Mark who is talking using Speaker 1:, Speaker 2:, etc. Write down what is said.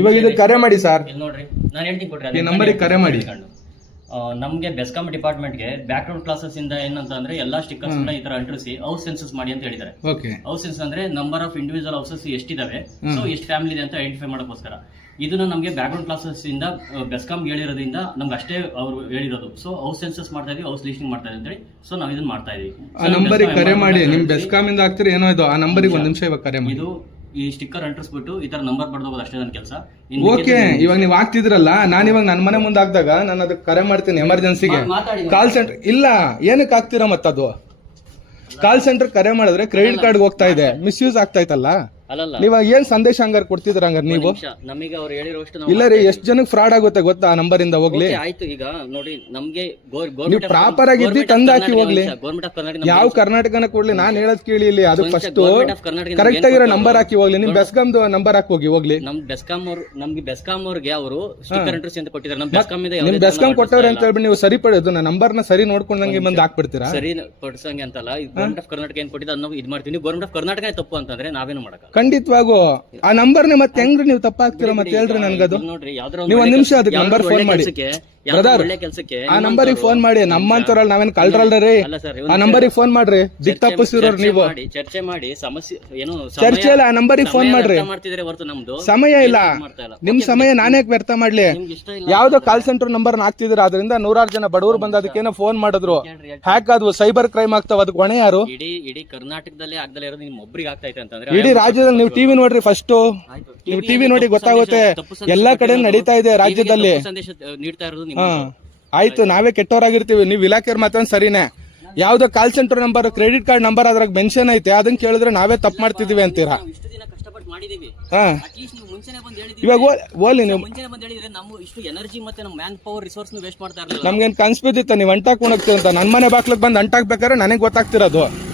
Speaker 1: ಇವಾಗ ಇದು ಕರೆ ಮಾಡಿ ಸರ್.
Speaker 2: ಇಲ್ಲಿ ನೋಡ್ರಿ. ನಾನು ಹೇಳ್ತೀನಿ ಕೊಡ್ರಿ
Speaker 1: ಈ ನಂಬರಿಗೆ ಕರೆ ಮಾಡಿ.
Speaker 2: ನಮಗೆ ಬೆಸ್ಕಾಂ ಡಿಪಾರ್ಟ್ಮೆಂಟ್ಗೆ ಬ್ಯಾಕ್ ಗ್ರೌಂಡ್ ಕ್ಲಾಸಸ್ ಇಂದ ಏನಂತ ಅಂದ್ರೆ ಎಲ್ಲಾ ಸ್ಟಿಕ್ಕರ್ಸ್ ಈ ತರ ಅಂಟಿಸಿ ಹೌಸ್ ಸೆನ್ಸಸ್ ಮಾಡಿ ಅಂತ ಹೇಳಿದ್ದಾರೆ. ಹೌಸ್ ಸೆನ್ಸ್ ಅಂದ್ರೆ ನಂಬರ್ ಆಫ್ ಇಂಡಿವಿಜುವಲ್ ಹೌಸಸ್ ಎಷ್ಟಿದಾವೆ ಸೊ ಎಷ್ಟು ಫ್ಯಾಮಿಲಿ ಇದೆ ಅಂತ ಐಡೆಂಟಿಫೈ ಮಾಡೋಕ್ಕೋಸ್ಕರ. ಇದನ್ನ ನಮಗೆ ಬ್ಯಾಕ್ ಗ್ರೌಂಡ್ ಕ್ಲಾಸಸ್ ಇಂದ ಬೆಸ್ಕಾಂ ಹೇಳಿರೋದ್ರಿಂದ ನಮ್ಗೆ ಅಷ್ಟೇ ಅವರು ಹೇಳಿರೋದು. ಸೊ ಹೌಸ್ ಸೆನ್ಸಸ್ ಮಾಡ್ತಾ ಇದೀವಿ ಹೌಸ್ ಲೀಸ್ಟಿಂಗ್ ಮಾಡ್ತಾ ಇದೀವಿ ಅಂತ ಹೇಳಿ. ಸೊ ನಾವು ಇದನ್ನ ಮಾಡ್ತಾ ಇದೀವಿ.
Speaker 1: ಆ ನಂಬರಿಗೆ ಕರೆ ಮಾಡಿ. ನಿಮ್ ಬೆಸ್ಕಾಮ್ ಇಂದ ಆಗ್ತಾರೆ ಏನೋ ಇದು ಆ ನಂಬರಿಗೆ ಒಂದ್ ನಿಮಿಷ ಇವಾಗ ಕರೆ ಮಾಡಿ.
Speaker 2: ಇದು ಈ ಸ್ಟಿಕ್ಕರ್ ಅಂಟಿಸ್ಬಿಟ್ಟು ಈ ತರ ನಂಬರ್ ಪಡೆದೋಗೋದು ಅಷ್ಟೇ ನನ್ನ ಕೆಲಸ.
Speaker 1: ಓಕೆ ಇವಾಗ ನೀವು ಆಗ್ತಿದ್ರಲ್ಲ ನಾನು ಇವಾಗ ನನ್ನ ಮನೆ ಮುಂದೆ ಹಾಕಿದಾಗ ನಾನು ಅದಕ್ಕೆ ಕರೆ ಮಾಡ್ತೀನಿ ಎಮರ್ಜೆನ್ಸಿಗೆ
Speaker 2: ಮಾತಾಡಿ
Speaker 1: ಕಾಲ್ ಸೆಂಟರ್ ಇಲ್ಲ ಏನಕ್ಕೆ ಆಗ್ತೀರಾ ಮತ್ತದು? ಕಾಲ್ ಸೆಂಟರ್ ಕರೆ ಮಾಡಿದ್ರೆ ಕ್ರೆಡಿಟ್ ಕಾರ್ಡ್ ಹೋಗ್ತಾ ಇದೆ ಮಿಸ್ಯೂಸ್ ಆಗ್ತಾ ಇತ್ತಲ್ಲ? ನೀವಾಗ ಏನ್ ಸಂದೇಶ ಹಂಗಾರ ಕೊಡ್ತಿದ್ರ ಹಂಗಾರ ನೀವು?
Speaker 2: ನಮಗೆ ಅವ್ರು ಹೇಳಿರೋಷ್ಟು
Speaker 1: ಇಲ್ಲ ರೀ ಎಷ್ಟ್ ಜನಕ್ಕೆ ಫ್ರಾಡ್ ಆಗುತ್ತೆ ಗೊತ್ತಾ ಆ ನಂಬರ್ ಇಂದ ಹೋಗ್ಲಿ
Speaker 2: ಆಯ್ತು ಈಗ ನೋಡಿ ನಮ್ಗೆ
Speaker 1: ನೀವು ಪ್ರಾಪರ್ ಆಗಿ ಇದ್ದಿ ತಂದ್ ಹಾಕಿ ಹೋಗ್ಲಿ. ಯಾವ ಕರ್ನಾಟಕನ ಕೊಡ್ಲಿ? ನಾನ್ ಹೇಳದ್ ಕೇಳಿ ಇಲ್ಲಿ ಅದು ಫಸ್ಟ್ ಕರೆಕ್ಟ್ ಆಗಿರೋ ನಂಬರ್ ಹಾಕಿ ಹೋಗ್ಲಿ ನಿಮ್ ಬೆಸ್ಕಾಮ್ ನಂಬರ್ ಹಾಕಿ ಹೋಗಿ ಹೋಗ್ಲಿ.
Speaker 2: ನಮ್ ಬೆಸ್ಕಾಂ ಅವ್ರು ನಮ್ಗೆ ಬೆಸ್ಕಾಂ ಅವ್ರಿಗೆ ಅವರು ಅಂತ ಕೊಟ್ಟಿದ್ದಾರೆ. ನಮ್ ಬೆಸ್ಕಾಂ ಇದೆ
Speaker 1: ನಿಮ್ ಬೆಸ್ಕಾಮ್ ಕೊಟ್ಟವ್ರೆ ಅಂತ ಹೇಳ್ಬಿಟ್ಟು ನೀವು ಸರಿ ಪಡೆದು ನಂಬರ್ನ ಸರಿ ನೋಡ್ಕೊಂಡಂಗೆ ಬಂದು ಹಾಕ್ಬಿಡ್ತೀರಾ?
Speaker 2: ಸರಿ ಪಡಿಸಂಗೆ ಅಂತಲ್ಲ ಗೌರ್ಮೆಂಟ್ ಆಫ್ ಕರ್ನಾಟಕ ಏನ್ ಕೊಟ್ಟಿದ್ದು ಅದನ್ನ ಇದು ಮಾಡ್ತೀನಿ ಗೌರ್ಮೆಂಟ್ ಆಫ್ ಕರ್ನಾಟಕ ತಪ್ಪು ಅಂತಂದ್ರೆ ನಾವೇನು ಮಾಡಕ
Speaker 1: ಖಂಡಿತವಾಗೂ. ಆ ನಂಬರ್ನ ಮತ್ತೆ ಹೆಂಗ್ರಿ ನೀವು ತಪ್ಪಾಗ್ತೀರಾ ಮತ್ತೆ ಹೇಳ್ರಿ ನನ್ಗದು.
Speaker 2: ನೋಡ್ರಿ ಯಾವ್ದಾರ
Speaker 1: ನೀವು ಒಂದ್ ನಿಮಿಷ ಅದಕ್ಕೆ ನಂಬರ್ ಫೋನ್ ಮಾಡಿ. ಬ್ರದರ್
Speaker 2: ಒಳ್ಳೆ ಕೆಲಸಕ್ಕೆ
Speaker 1: ಆ ನಂಬರಿಗೆ ಫೋನ್ ಮಾಡಿ ನಮ್ಮಂತವ್ರಲ್ಲಿ ನಾವೇನ್ ಕಳ್ರಲ್ರಿ
Speaker 2: ಅಲ್ಲ ಸರ್
Speaker 1: ಆ ನಂಬರಿಗೆ ಫೋನ್ ಮಾಡ್ರಿ ದಿಕ್ ತಪ್ಪಿಸಿರೋರು ನೀವು.
Speaker 2: ಮಾಡಿ ಚರ್ಚೆ ಮಾಡಿ ಸಮಸ್ಯೆ ಏನು
Speaker 1: ಚರ್ಚೆ ಇಲ್ಲ ಆ ನಂಬರಿಗೆ ಫೋನ್ ಮಾಡ್ರಿ.
Speaker 2: ಮಾಡ್ತಿದ್ರೆ ಹೊರತು ನಮ್ದು.
Speaker 1: ಸಮಯ ಇಲ್ಲ.
Speaker 2: ಮಾಡ್ತಾ ಇಲ್ಲ?
Speaker 1: ನಿಮ್ ಸಮಯ ನಾನೇ ವ್ಯರ್ಥ ಮಾಡ್ಲಿ.
Speaker 2: ನಿಮ್ಗೆ ಇಷ್ಟ ಇಲ್ಲ.
Speaker 1: ಯಾವ್ದೋ ಕಾಲ್ ಸೆಂಟರ್ ನಂಬರ್ ಹಾಕ್ತಿದ್ರ ಅದರಿಂದ ನೂರಾರು ಜನ ಬಡವರು ಬಂದ ಅದಕ್ಕೇನೋ ಫೋನ್ ಮಾಡಿದ್ರು.
Speaker 2: ಕೇಳ್ರಿ
Speaker 1: ಹ್ಯಾಕ್ ಆದ್ವು ಸೈಬರ್ ಕ್ರೈಮ್ ಆಗ್ತಾವ ಅದಕ್ಕೆ ಹೊಣೆ ಯಾರು?
Speaker 2: ಇಡೀ ಇಡೀ ಕರ್ನಾಟಕದಲ್ಲೇ ಆಗ್ದಲೇ ಇರೋದು ನಿಮ್ ಒಬ್ರಿಗೆ ಆಗ್ತಾ ಐತೆ ಅಂತಂದ್ರೆ
Speaker 1: ಇಡೀ ರಾಜ್ಯದಲ್ಲಿ ನೀವು ಟಿವಿ ನೋಡ್ರಿ ಫಸ್ಟ್
Speaker 2: ಆಯ್ತು.
Speaker 1: ನೀವು ಟಿವಿ ನೋಡಿ ಗೊತ್ತಾಗುತ್ತೆ. ಎಲ್ಲಾ ಕಡೆ ನಡೀತಾ ಇದೆ ರಾಜ್ಯದಲ್ಲಿ.
Speaker 2: ಸಂದೇಶ ನೀಡ್ತಾ ಇರೋದು ನಿಮ್ಮ
Speaker 1: ಹಾ. ಆಯ್ತು ನಾವೇ ಕೆಟ್ಟವರಾಗಿರ್ತೀವಿ. ನೀವು ಇಲಾಖೆಯವ್ರ ಮಾತ್ರ ಸರಿನೇ. ಯಾವ್ದೋ call centre number credit card number ಅದ್ರಾಗ ಮೆನ್ಷನ್ ಐತೆ. ಅದನ್ನ ಕೇಳಿದ್ರೆ ನಾವೇ ತಪ್ಪು ಮಾಡ್ತಿದೀವಿ ಅಂತೀರಾ?
Speaker 2: ನಾವು ಇಷ್ಟು ದಿನ ಕಷ್ಟಪಟ್ಟು ಮಾಡಿದೀವಿ.
Speaker 1: ಹಾ.
Speaker 2: ಅಟ್ಲೀಸ್ಟ್ ನೀವು ಮುಂಚೆನೆ ಬಂದು ಹೇಳಿದ್ರಿ
Speaker 1: ಇವಾಗ ಓ- ಓಲಿ ನೀವು.
Speaker 2: ಮುಂಚೆನೆ ಬಂದು ಹೇಳಿದ್ರೆ ನಮ್ಮ ಇಷ್ಟು ಎನರ್ಜಿ ಮತ್ತೆ ನಮ್ಮ ಮ್ಯಾನ್ ಪವರ್ ರಿಸೋರ್ಸ್ ವೇಸ್ಟ್ ಮಾಡ್ತಾ ಇರಲಿಲ್ಲ.
Speaker 1: ನಮ್ಗೇನ್ ಕನ್ಸ್ಬಿದ್ದಿತ್ತ ನೀವು ಅಂಟಾಕ್ ಉಣಕ್ತಿ ಅಂತ. ನನ್ ಮನೆ ಬಾಕ್ಲಕ್ ಬಂದು ಅಂಟಾಕ್ಬೇಕಾದ್ರೆ ನನಗೆ ಗೊತ್ತಾಗ್ತಿರೋದು.